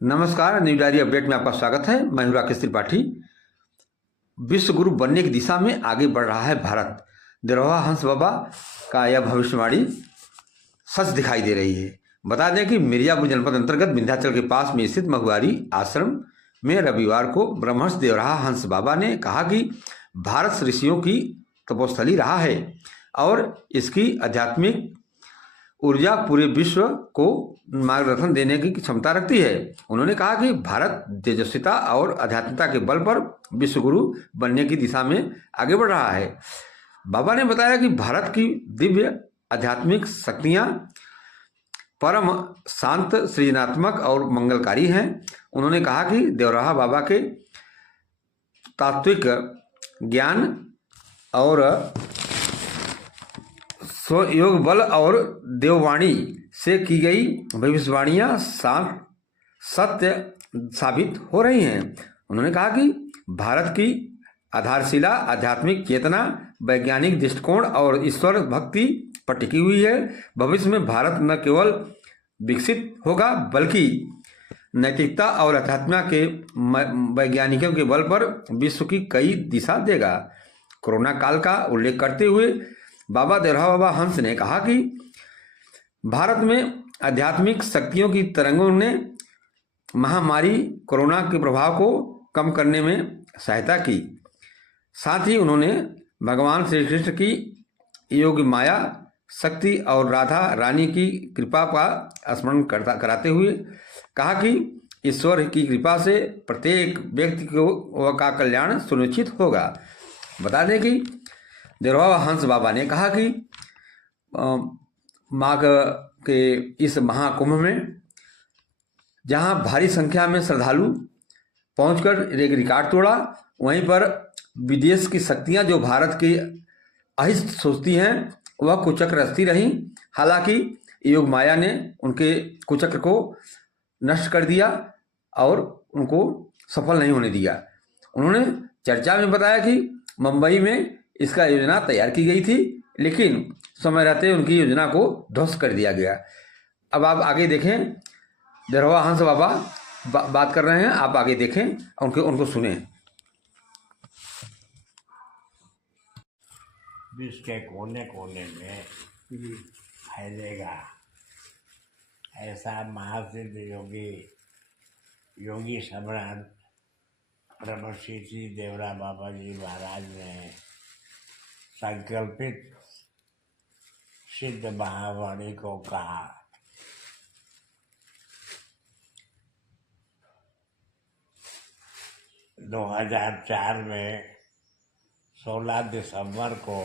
नमस्कार, new diary update में आपका स्वागत है। मैं हूं राकेश त्रिपाठी। विश्व गुरु बनने की दिशा में आगे बढ़ रहा है भारत। देरोहा हंस बाबा का यह भविष्यवाणी सच दिखाई दे रही है। बता दें कि मिर्जापुर जनपद अंतर्गत विंध्याचल के पास में स्थित महुआरी आश्रम में रविवार को ब्रह्मर्ष देवराहा हंस बाबा ने कहा कि भारत ऋषियों की तपोस्थली रहा है और इसकी आध्यात्मिक ऊर्जा पूरे विश्व को मार्गदर्शन देने की क्षमता रखती है। उन्होंने कहा कि भारत तेजस्विता और आध्यात्मिकता के बल पर विश्व गुरु बनने की दिशा में आगे बढ़ रहा है। बाबा ने बताया कि भारत की दिव्य आध्यात्मिक शक्तियाँ परम शांत, सृजनात्मक और मंगलकारी हैं। उन्होंने कहा कि देवराहा बाबा के तात्विक ज्ञान और स्वयोग बल और देववाणी से की गई भविष्यवाणियां सत्य साबित हो रही हैं। उन्होंने कहा कि भारत की आधारशिला आध्यात्मिक चेतना, वैज्ञानिक दृष्टिकोण और ईश्वर भक्ति पर टिकी हुई है। भविष्य में भारत न केवल विकसित होगा बल्कि नैतिकता और अध्यात्म के वैज्ञानिकों के बल पर विश्व की कई दिशा देगा। कोरोना काल का उल्लेख करते हुए बाबा देवराहा बाबा हंस ने कहा कि भारत में आध्यात्मिक शक्तियों की तरंगों ने महामारी कोरोना के प्रभाव को कम करने में सहायता की। साथ ही उन्होंने भगवान श्री कृष्ण की योग माया शक्ति और राधा रानी की कृपा का स्मरण कराते हुए कहा कि ईश्वर की कृपा से प्रत्येक व्यक्ति को का कल्याण सुनिश्चित होगा। बता दें कि देवराहा हंस बाबा ने कहा कि माघ के इस महाकुंभ में जहां भारी संख्या में श्रद्धालु पहुंचकर एक रिकॉर्ड तोड़ा, वहीं पर विदेश की शक्तियां जो भारत की अहित सोचती हैं वह कुचक्र रचती रहीं। हालांकि योग माया ने उनके कुचक्र को नष्ट कर दिया और उनको सफल नहीं होने दिया। उन्होंने चर्चा में बताया कि मुंबई में इसका योजना तैयार की गई थी, लेकिन समय रहते उनकी योजना को ध्वस्त कर दिया गया। अब आप आगे देखें, देवराहा हंस बाबा बात कर रहे हैं, आप आगे देखें, उनको सुने। विश्व के कोने कोने में फैलेगा ऐसा महासिद्ध योगी सम्राट ब्रह्मर्षि देवराहा बाबा जी महाराज ने संकल्पित सिद्ध महावाणी को कहा। दो 2004 में 16 दिसंबर को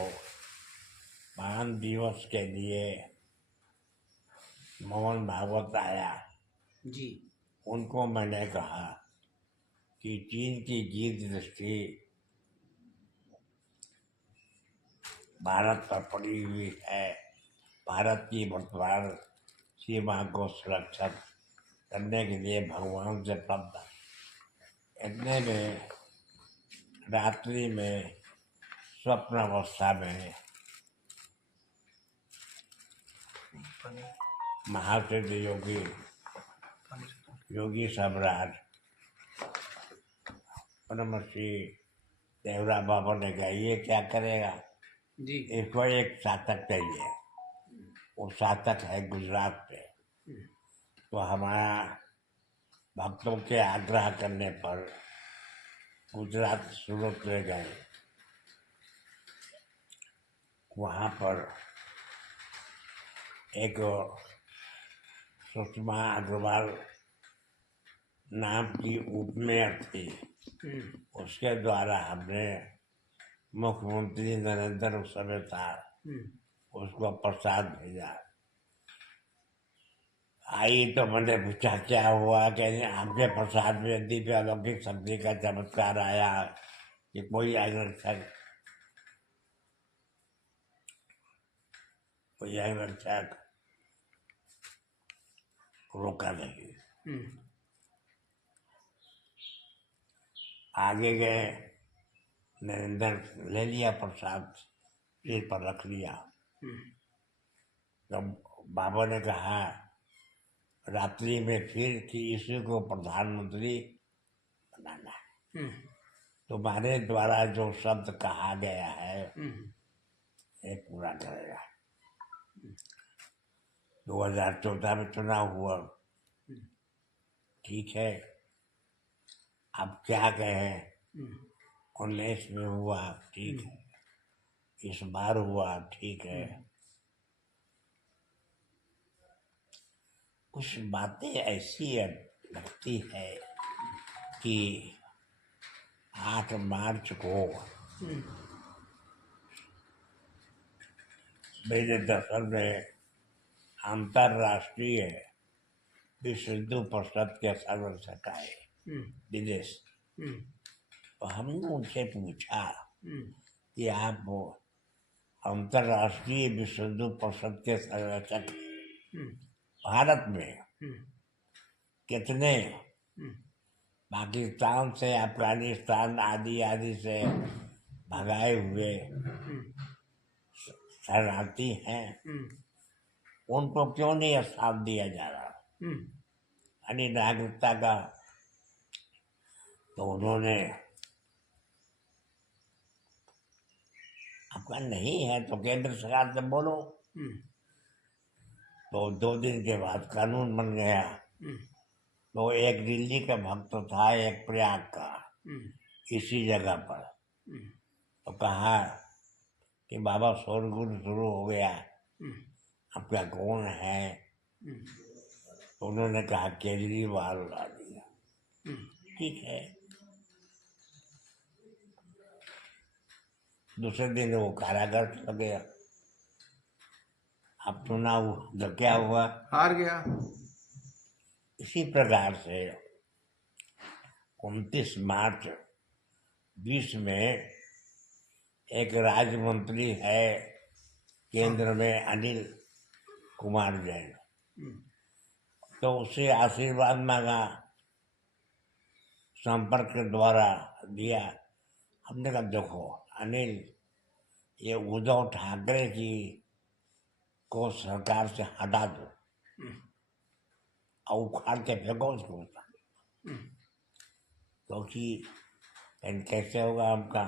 महान दिवस के लिए मोहन भागवत आया जी। उनको मैंने कहा कि चीन की जीत दृष्टि भारत पर पड़ी हुई है। भारत की वर्तमान सीमा को सुरक्षित करने के लिए भगवान से प्रार्थना। इतने में रात्रि में स्वप्न अवस्था में महासिद्ध योगी सम्राट ब्रह्मर्षि देवराहा बाबा ने कहा ये क्या करेगा जी, इसको एक शासक चाहिए। वो शासक है गुजरात पे। तो हमारा भक्तों के आग्रह करने पर गुजरात सूरत ले गए। वहाँ पर एक सुषमा अग्रवाल नाम की उपमेयर थी, उसके द्वारा हमने मुख्यमंत्री नरेंद्र उस समय था, उसको प्रसाद भेजा। आई तो मैंने पूछा क्या हुआ, कहने आपके प्रसाद में दिव्य अलौकिक शक्ति का चमत्कार आया कि कोई आंगरक्षक रोका नहीं। आगे गए, नरेंद्र ले लिया प्रसाद, सिर पर रख लिया। तो बाबा ने कहा रात्रि में फिर कि इसी को प्रधानमंत्री बनाना है। तुम्हारे द्वारा जो शब्द कहा गया है ये पूरा करेगा। 2014 में चुनाव हुआ, ठीक है। अब क्या कहें, 19 में हुआ, ठीक है। इस बार हुआ, ठीक है। कुछ बातें ऐसी लगती है कि 8 मार्च को मेरे दफ्तर में अंतर्राष्ट्रीय विश्व हिंदू परिषद के सदस्य आए विदेश। तो हमने उनसे पूछा कि आप अंतर्राष्ट्रीय विश्व हिंदू परिषद के सदस्य भारत में कितने पाकिस्तान से, अफगानिस्तान आदि आदि से भगाए हुए शरणार्थी हैं, उनको क्यों नहीं स्थान दिया जा रहा, यानी नागरिकता का। तो उन्होंने आपका नहीं है तो केंद्र सरकार से बोलो। तो 2 दिन के बाद कानून बन गया। तो एक दिल्ली का भक्त था, एक प्रयाग का, इसी जगह पर। तो कहा कि बाबा शोरगुल शुरू हो गया, आपका कौन है? तो उन्होंने कहा केजरीवाल ला दिया। ठीक है। दूसरे दिन वो कारागार चला गया। अब चुनाव तो क्या हुआ, हार गया। इसी प्रकार से 29 मार्च 20 में एक राज्य मंत्री है केंद्र में, अनिल कुमार जैन, तो उससे आशीर्वाद मांगा, संपर्क के द्वारा दिया। हमने कहा देखो अनिल, ये उद्धव ठाकरे की को सरकार से हटा दो और उखाड़ के फेंको उसको, क्योंकि कैसे होगा हमका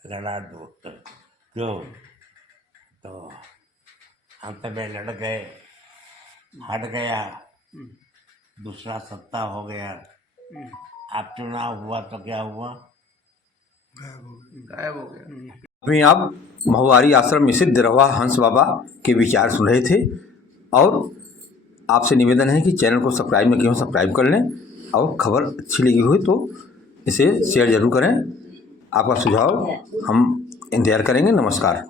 लड़ा दो। क्यों? तो अंत में लड़ गए, हट गया, दूसरा सत्ता हो गया। अब चुनाव हुआ तो क्या हुआ, गायब हो गया। अभी आप महुआरी आश्रम में सिद्ध रवा हंस बाबा के विचार सुन रहे थे, और आपसे निवेदन है कि चैनल को सब्सक्राइब न किए हो, सब्सक्राइब कर लें, और खबर अच्छी लगी हुई तो इसे शेयर जरूर करें। आपका सुझाव हम इंतजार करेंगे। नमस्कार।